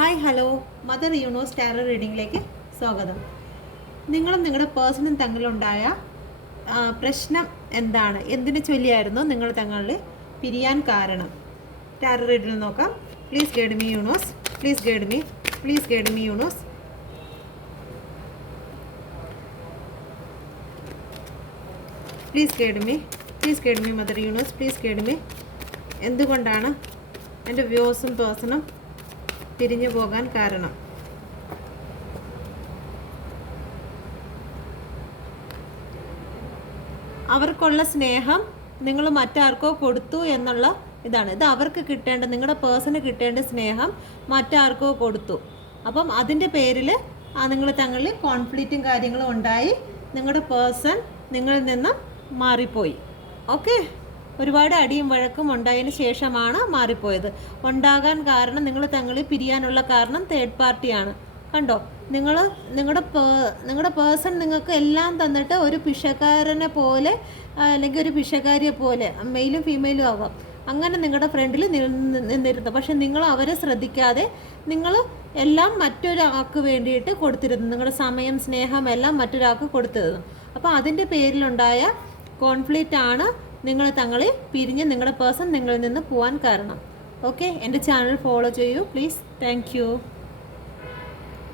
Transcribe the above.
Hi hello mother universe tarot റീഡിങ്ങിലേക്ക് സ്വാഗതം. നിങ്ങളും നിങ്ങളുടെ പേഴ്സണും തമ്മിലുണ്ടായ പ്രശ്നം എന്താണ്, എന്തിനു ചൊല്ലിയായിരുന്നു നിങ്ങൾ തങ്ങളിൽ പിരിയാൻ കാരണം? ടാരോ റീഡിൽ നോക്കാം. Please guide me universe, please guide me, please guide me universe. Please guide me, please guide me mother universe, please guide me. എന്തുകൊണ്ടാണ് എൻ്റെ വ്യൂസും പേഴ്സണും പിരിഞ്ഞു പോകാൻ കാരണം? അവർക്കുള്ള സ്നേഹം നിങ്ങൾ മറ്റാർക്കോ കൊടുത്തു എന്നുള്ള ഇതാണ്. ഇത് അവർക്ക് കിട്ടേണ്ട, നിങ്ങളുടെ പേഴ്സണ് കിട്ടേണ്ട സ്നേഹം മറ്റാർക്കോ കൊടുത്തു. അപ്പം അതിൻ്റെ പേരിൽ നിങ്ങൾ തങ്ങളിൽ കോൺഫ്ലിക്റ്റും കാര്യങ്ങളും ഉണ്ടായി നിങ്ങളുടെ പേഴ്സൺ നിങ്ങളിൽ നിന്നും മാറിപ്പോയി. ഓക്കെ, ഒരുപാട് അടിയും വഴക്കും ഉണ്ടായതിന് ശേഷമാണ് മാറിപ്പോയത്. ഉണ്ടാകാൻ കാരണം, നിങ്ങൾ തങ്ങളിൽ പിരിയാനുള്ള കാരണം തേർഡ് പാർട്ടിയാണ്. കണ്ടോ, നിങ്ങളുടെ പേഴ്സൺ നിങ്ങൾക്ക് എല്ലാം തന്നിട്ട് ഒരു പിശക്കാരനെ പോലെ അല്ലെങ്കിൽ ഒരു പിശക്കാരിയെ പോലെ, മെയിലും ഫീമെയിലും ആവാം, അങ്ങനെ നിങ്ങളുടെ ഫ്രണ്ടിൽ നിന്നിരുന്നു. പക്ഷെ നിങ്ങൾ അവരെ ശ്രദ്ധിക്കാതെ നിങ്ങൾ എല്ലാം മറ്റൊരാൾക്ക് വേണ്ടിയിട്ട് കൊടുത്തിരുന്നു. നിങ്ങളുടെ സമയം, സ്നേഹം എല്ലാം മറ്റൊരാൾക്ക് കൊടുത്തിരുന്നു. അപ്പോൾ അതിൻ്റെ പേരിലുണ്ടായ കോൺഫ്ലിക്റ്റ് ആണ് നിങ്ങൾ തങ്ങളെ പിരിഞ്ഞ് നിങ്ങളുടെ പേഴ്സൺ നിങ്ങളിൽ നിന്ന് പോകാൻ കാരണം. ഓക്കെ, എൻ്റെ ചാനൽ ഫോളോ ചെയ്യൂ പ്ലീസ്. Thank you.